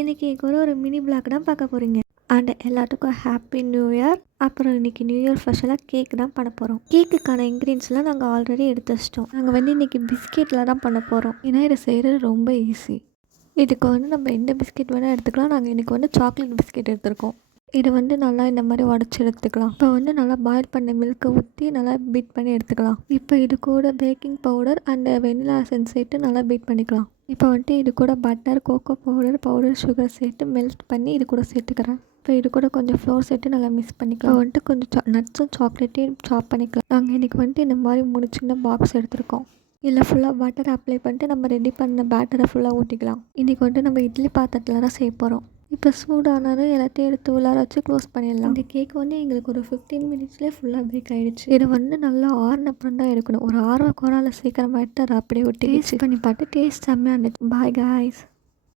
இன்னைக்கு கூட ஒரு மினி பிளாக் தான் பார்க்க போகிறீங்க. அண்ட் எல்லாத்துக்கும் ஹாப்பி நியூ இயர். அப்புறம் இன்னைக்கு நியூ இயர் ஸ்பெஷலாக கேக் தான் பண்ண போகிறோம். கேக்குக்கான இன்க்ரீடியன்ஸ்லாம் நாங்கள் ஆல்ரெடி எடுத்து வச்சிட்டோம். நாங்கள் இன்னைக்கு பிஸ்கெட்டில் தான் பண்ண போகிறோம். ஏன்னா இதை செய்கிறது ரொம்ப ஈஸி. இதுக்கு நம்ம எந்த பிஸ்கெட் வேணால் எடுத்துக்கலாம். நாங்கள் இன்றைக்கி சாக்லேட் பிஸ்கெட் எடுத்துருக்கோம். இதை நல்லா இந்த மாதிரி உடச்சி எடுத்துக்கலாம். இப்போ நல்லா பாயில் பண்ண மில்கை ஊற்றி நல்லா பீட் பண்ணி எடுத்துக்கலாம். இப்போ இது கூட baking powder and vanilla essence சேர்த்து நல்லா பீட் பண்ணிக்கலாம். இப்போ இது கூட பட்டர், கோகோ பவுடர், சுகர் சேர்த்து மெல்ட் பண்ணி இது கூட சேர்த்துக்கிறேன். இப்போ இது கூட கொஞ்சம் ஃப்ளோர் சேர்த்து நல்லா மிக்ஸ் பண்ணிக்கலாம். இப்போ கொஞ்சம் நட்ஸும் சாக்லேட்டையும் சாப் பண்ணிக்கலாம். நாங்கள் இன்றைக்கி இந்த மாதிரி 3 சின்ன பாக்ஸ் எடுத்துருக்கோம். இல்லை ஃபுல்லாக பட்டர் அப்ளை பண்ணிட்டு நம்ம ரெடி பண்ண பேட்டரை ஃபுல்லாக ஊற்றிக்கலாம். இன்றைக்கி நம்ம இட்லி பாத்திரத்தில் தான் செய்ய போகிறோம். இப்போ சூடானதும் எல்லாத்தையும் எடுத்து உள்ளார வச்சு க்ளோஸ் பண்ணிடலாம். இந்த கேக் எங்களுக்கு ஒரு 15 மினிட்ஸ்லேயே ஃபுல்லாக பேக் ஆகிடுச்சு. இதை நல்லா ஆறுன அப்புறம் தான் எடுக்கணும். ஒரு 6 குறால சீக்கிரமாக எடுத்து அதை அப்படியே ஒட்டி டேஸ்ட் பண்ணி பார்த்து டேஸ்ட் செம்மையாக இருந்துச்சு. Bye guys.